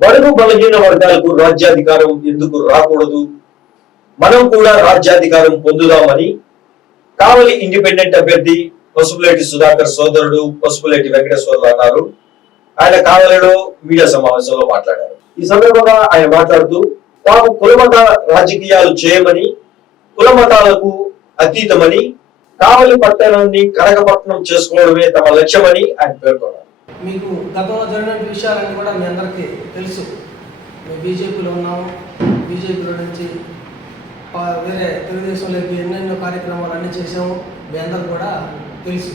బడుగు బలహీన వర్గాలకు రాజ్యాధికారం ఎందుకు రాకూడదు? మనం కూడా రాజ్యాధికారం పొందుదామని కావలి ఇండిపెండెంట్ అభ్యర్థి పసుపులేటి సుధాకర్ సోదరుడు పసుపులేటి వెంకటేశ్వర్లు అన్నారు. ఆయన కావలిలో మీడియా సమావేశంలో మాట్లాడారు. ఈ సందర్భంగా ఆయన మాట్లాడుతూ తాము కులమత రాజకీయాలు చేయమని కులమతాలకు అతీతమని కావలి పట్టణాన్ని కనకపట్నం చేసుకోవడమే తమ లక్ష్యమని ఆయన పేర్కొన్నారు. మీకు గతంలో జరిగిన విషయాలన్నీ కూడా మీ అందరికీ తెలుసు. మేము బీజేపీలో ఉన్నాము. బీజేపీలో నుంచి వేరే తెలుగుదేశంలోకి ఎన్నెన్నో కార్యక్రమాలు అన్నీ చేసాము మీ అందరికి కూడా తెలుసు.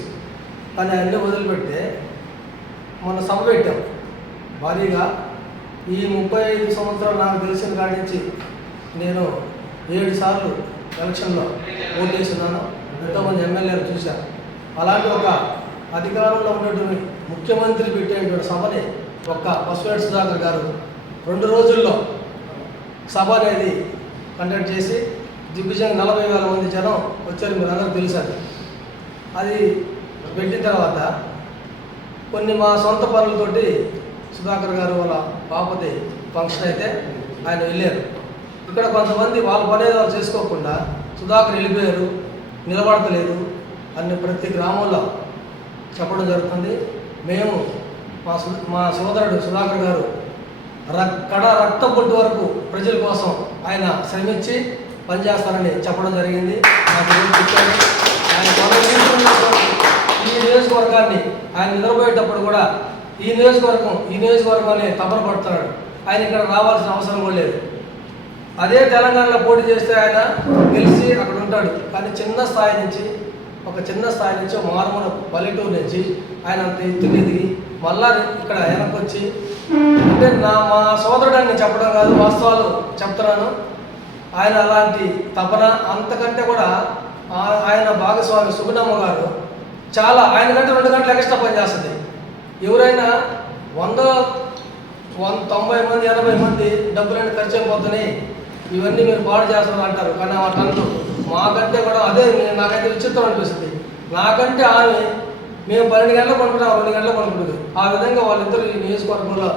కానీ అన్నీ వదిలిపెడితే మొన్న సభ పెట్టాం. భారీగా ఈ ముప్పై ఐదు సంవత్సరాలు నాకు తెలిసిన కాడి నుంచి నేను ఏడు సార్లు ఎలక్షన్లో ఓటేస్తున్నాను ఎంతోమంది ఎమ్మెల్యేలు చూశాను అలాంటి ఒక అధికారంలో ఉన్నటువంటి ముఖ్యమంత్రి పెట్టేటువంటి సభని ఒక్క పసుపేట సుధాకర్ గారు రెండు రోజుల్లో సభ అనేది కండక్ట్ చేసి దిగ్విజయం నలభై వేల మంది జనం వచ్చారు మీరు అందరూ తెలుసారు. అది పెట్టిన తర్వాత కొన్ని మా సొంత పనులతోటి సుధాకర్ గారు వాళ్ళ పాపది ఫంక్షన్ అయితే ఆయన వెళ్ళారు. ఇక్కడ కొంతమంది వాళ్ళ పని వాళ్ళు చేసుకోకుండా సుధాకర్ వెళ్ళిపోయారు నిలబడతలేదు. అన్ని ప్రతి గ్రామంలో చెప్పడం జరుగుతుంది. మేము మా మా సోదరుడు సుధాకర్ గారు కడ రక్త బొట్టు వరకు ప్రజల కోసం ఆయన శ్రమించి పనిచేస్తారని చెప్పడం జరిగింది. నాకు ఆయన ఈ నియోజకవర్గాన్ని ఆయన నిద్రపోయేటప్పుడు కూడా ఈ నియోజకవర్గం ఈ నియోజకవర్గాన్ని తపన పడుతున్నాడు. ఆయన ఇక్కడ రావాల్సిన అవసరం కూడా లేదు. అదే తెలంగాణలో పోటీ చేస్తే ఆయన గెలిచి అక్కడ ఉంటాడు. కానీ చిన్న స్థాయి నుంచి ఒక చిన్న స్థాయి నుంచి మారుమూల పల్లెటూరు నుంచి ఆయన అంత ఎత్తుకు ఎదిగి మళ్ళా ఇక్కడ వెనకొచ్చి వచ్చి అంటే నా మా సోదరుడాన్ని చెప్పడం కాదు వాస్తవాలు చెప్తున్నాను. ఆయన అలాంటి తపన అంతకంటే కూడా ఆయన భాగస్వామి సుగుణమ్మ గారు చాలా ఆయన కంటే రెండు గంటలు ఎక్స్ట్రా పని చేస్తుంది. ఎవరైనా వంద వంద తొంభై మంది ఎనభై మంది డబ్బులన్నీ ఖర్చు అయిపోతున్నాయి. ఇవన్నీ మీరు పాడు చేస్తున్నారు అంటారు కానీ ఆమె అంటారు మాకంటే కూడా అదే నాకైతే విచిత్రం అనిపిస్తుంది. నాకంటే ఆమె మేము పన్నెండు గంటలకు కొనుక్కుంటాం రెండు గంటలకు కొనుక్కుంటుంది ఆ విధంగా వాళ్ళిద్దరు ఈ నియోజకవర్గంలో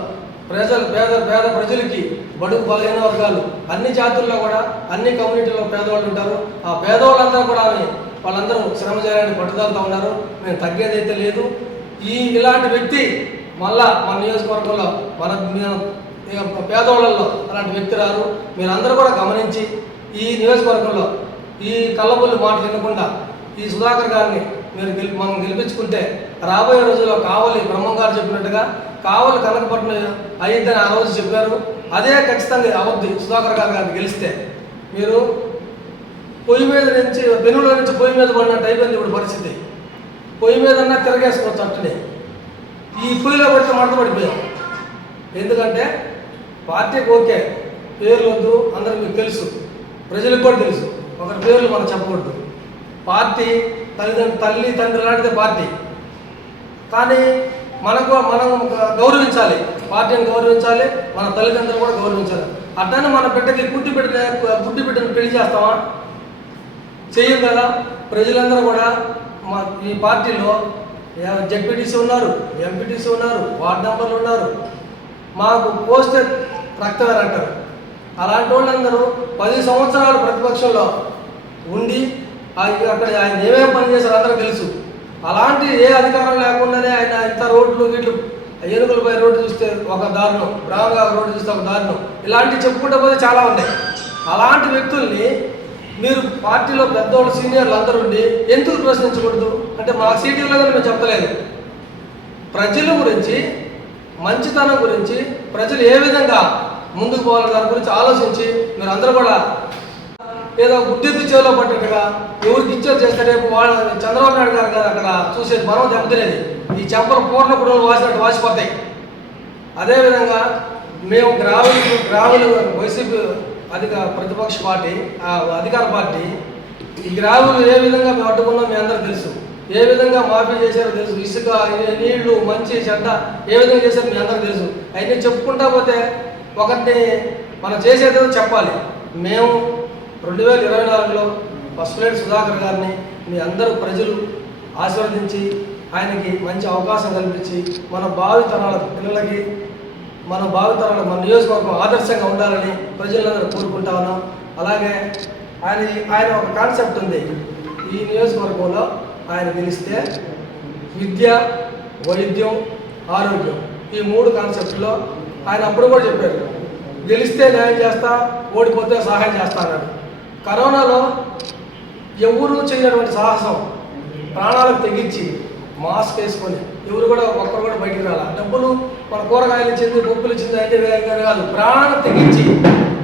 ప్రజలు పేద పేద ప్రజలకి బడుగు బలహీన వర్గాలు అన్ని జాతుల్లో కూడా అన్ని కమ్యూనిటీలో పేదవాళ్ళు ఉంటారు. ఆ పేదవాళ్ళందరూ కూడా ఆమె వాళ్ళందరూ శ్రమ చేయాలని పట్టుదలతో ఉన్నారు. మేము తగ్గేదైతే లేదు. ఈ ఇలాంటి వ్యక్తి మళ్ళా మన నియోజకవర్గంలో మన పేదవాళ్ళల్లో అలాంటి వ్యక్తి రారు. మీరందరూ కూడా గమనించి ఈ నియోజకవర్గంలో ఈ కళ్ళబొల్లి మాట వినకుండా ఈ సుధాకర్ గారిని మీరు గెలి మనం గెలిపించుకుంటే రాబోయే రోజుల్లో కావలి బ్రహ్మం గారు చెప్పినట్టుగా కావలి కనకపట్నం అయ్యిద్దని ఆ రోజు చెప్పారు. అదే ఖచ్చితంగా అవద్దు సుధాకర్ గారు గారిని గెలిస్తే మీరు పొయ్యి మీద నుంచి పెనుగులో నుంచి పొయ్యి మీద పడినట్టు అయిపోయింది ఇప్పుడు పరిస్థితి. పొయ్యి మీదన్నా తిరగేసుకోవచ్చు అట్టనే ఈ పొయ్యిలో పడితే మడత పడిపోయాం. ఎందుకంటే పార్టీకి ఓకే పేర్లు వద్దు అందరికి మీకు తెలుసు. ప్రజలకు కూడా తెలుసు. ఒకరి పేర్లు మనం చెప్పకూడదు. పార్టీ తల్లిదండ్రులు తల్లి తండ్రి లాంటిదే పార్టీ. కానీ మనకు మనం గౌరవించాలి. పార్టీని గౌరవించాలి మన తల్లిదండ్రులు కూడా గౌరవించాలి. అట్లనే మన బిడ్డకి పుట్టి బిడ్డ గుడ్డి బిడ్డను పెళ్ళి చేస్తామా? చేయం కదా. ప్రజలందరూ కూడా మా ఈ పార్టీలో జడ్పీటీసీ ఉన్నారు ఎంపీటీసీ ఉన్నారు వార్డ్ మెంబర్లు ఉన్నారు. మాకు పోస్తే రక్తవేర అంటారు అలాంటి వాళ్ళందరూ పది సంవత్సరాలు ప్రతిపక్షంలో ఉండి అక్కడ ఆయన ఏమేమి పని చేశారో అందరూ తెలుసు. అలాంటి ఏ అధికారం లేకుండానే ఆయన ఇంత రోడ్లు వీళ్ళు ఏనుగులపై రోడ్డు చూస్తే ఒక దారుణం రామగా రోడ్డు చూస్తే ఒక దారుణం ఇలాంటివి చెప్పుకుంటే పోతే చాలా ఉన్నాయి. అలాంటి వ్యక్తుల్ని మీరు పార్టీలో పెద్దోళ్ళు సీనియర్లు అందరూ ఉండి ఎందుకు ప్రశ్నించకూడదు? అంటే మా సీటీలో మేము చెప్పలేదు. ప్రజల గురించి మంచితనం గురించి ప్రజలు ఏ విధంగా ముందుకు పోవాలని దాని గురించి ఆలోచించి మీరు అందరూ కూడా ఏదో గుడ్డెత్తి చేలో పడ్డట్టుగా ఎవరికి ఇచ్చేది చేస్తే రేపు వాళ్ళ చంద్రబాబు నాయుడు గారు గారు అక్కడ చూసేది మనం దెబ్బతినేది. ఈ చెంపలు పూర్ణ కుటుంబం వాసినట్టు వాసిపోతాయి. అదేవిధంగా మేము గ్రామీణ గ్రామీణ వైసీపీ అధిక ప్రతిపక్ష పార్టీ ఆ అధికార పార్టీ ఈ గ్రాములు ఏ విధంగా మేము అడ్డుకున్నాం మీ అందరూ తెలుసు. ఏ విధంగా మాఫీ చేశారో తెలుసు. ఇసుక నీళ్ళు మంచి చెడ్డ ఏ విధంగా చేశారో మీ అందరూ తెలుసు. అయితే చెప్పుకుంటా పోతే ఒకరిని మనం చేసేది చెప్పాలి. మేము రెండు వేల ఇరవై నాలుగులో పసుపులేటి సుధాకర్ గారిని మీ అందరూ ప్రజలు ఆశీర్వదించి ఆయనకి మంచి అవకాశం కల్పించి మన భావితరాల పిల్లలకి మన భావితరాల మన నియోజకవర్గం ఆదర్శంగా ఉండాలని ప్రజలందరూ కోరుకుంటా ఉన్నాం. అలాగే ఆయన ఆయన ఒక కాన్సెప్ట్ ఉంది. ఈ నియోజకవర్గంలో ఆయన గెలిస్తే విద్య వైద్యం ఆరోగ్యం ఈ మూడు కాన్సెప్ట్లో ఆయన అప్పుడు కూడా చెప్పారు గెలిస్తే న్యాయం చేస్తా ఓడిపోతే సహాయం చేస్తానని కరోనాలో ఎవరు చేయనటువంటి సాహసం ప్రాణాలకు తెగించి మాస్క్ వేసుకొని ఎవరు కూడా ఒక్కరు కూడా బయటికి రాలా. డబ్బులు మన కూరగాయలు ఇచ్చింది పప్పులు ఇచ్చింది అంటే వేరే కాదు. ప్రాణాలు తెగించి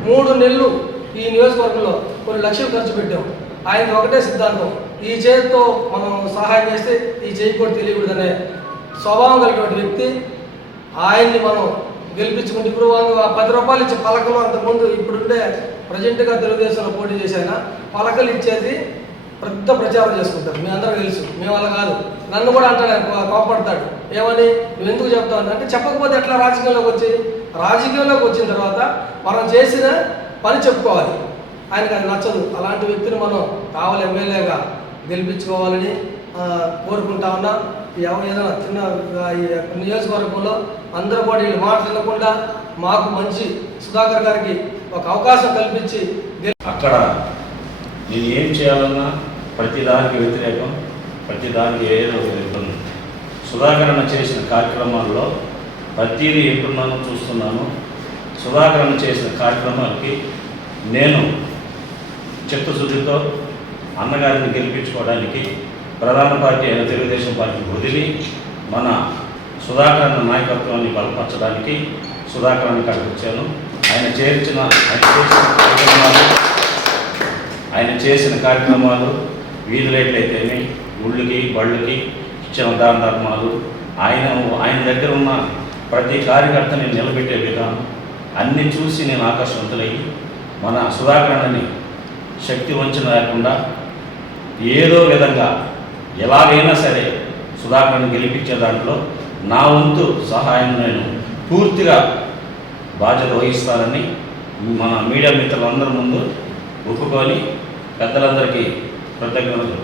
మూడు నెలలు ఈ నియోజకవర్గంలో కొన్ని లక్షలు ఖర్చు పెట్టాం. ఆయన ఒకటే సిద్ధాంతం ఈ చేతితో మనం సహాయం చేస్తే ఈ చేయి కూడా తెలియకూడదనే స్వభావం కలిగిన వ్యక్తి ఆయన్ని మనం గెలిపించుకుంటే ఇప్పుడు వాళ్ళు ఆ పది రూపాయలు ఇచ్చే పలకలు అంతకుముందు ఇప్పుడుండే ప్రజెంట్గా తెలుగుదేశంలో పోటీ చేశాన? పలకలు ఇచ్చేది పెద్ద ప్రచారం చేసుకుంటారు. మీ అందరూ తెలుసు. మీ వాళ్ళ కాదు. నన్ను కూడా అంటాడు కోపడతాడు. ఏమని? నువ్వు ఎందుకు చెప్తావు అంటే చెప్పకపోతే ఎట్లా రాజకీయంలోకి వచ్చి? రాజకీయంలోకి వచ్చిన తర్వాత మనం చేసిన పని చెప్పుకోవాలి. ఆయనకు అది నచ్చదు. అలాంటి వ్యక్తిని మనం కావాలి ఎమ్మెల్యేగా గెలిపించుకోవాలని కోరుకుంటా ఉన్నా ఏదైనా చిన్న ఈ నియోజకవర్గంలో అందరూ కూడా వీళ్ళు మాట్లాడకుండా మాకు మంచి సుధాకర్ గారికి ఒక అవకాశం కల్పించి అక్కడ నేను ఏం చేయాలన్నా ప్రతి దానికి వ్యతిరేకం ప్రతి దానికి ఏదైనా ఒక ఇబ్బంది సుధాకరణ చేసిన కార్యక్రమాల్లో ప్రతిదీ వింటున్నాను చూస్తున్నాను. సుధాకరణ చేసిన కార్యక్రమాలకి నేను చిత్తశుద్ధితో అన్నగారిని గెలిపించుకోవడానికి ప్రధాన పార్టీ అయిన తెలుగుదేశం పార్టీ వదిలి మన సుధాకరణ నాయకత్వాన్ని బలపరచడానికి సుధాకరణ అక్కడికి వచ్చాను ఆయన చేర్చిన ఆయన చేసిన కార్యక్రమాలు ఆయన చేసిన కార్యక్రమాలు గుళ్ళకి బళ్ళకి ఇచ్చిన దాన ధర్మాలు. ఆయన ఆయన దగ్గర ఉన్న ప్రతి కార్యకర్తని నిలబెట్టే విధానం. అన్ని చూసి నేను ఆకర్షవంతులయ్యి మన సుధాకరణని శక్తి వంచన లేకుండా ఏదో విధంగా ఎలాగైనా సరే సుధాకర్ని గెలిపించే దాంట్లో నా వంతు సహాయం నేను పూర్తిగా బాధ్యత వహిస్తానని మన మీడియా మిత్రులందరి ముందు ఒప్పుకొని పెద్దలందరికీ కృతజ్ఞతలు.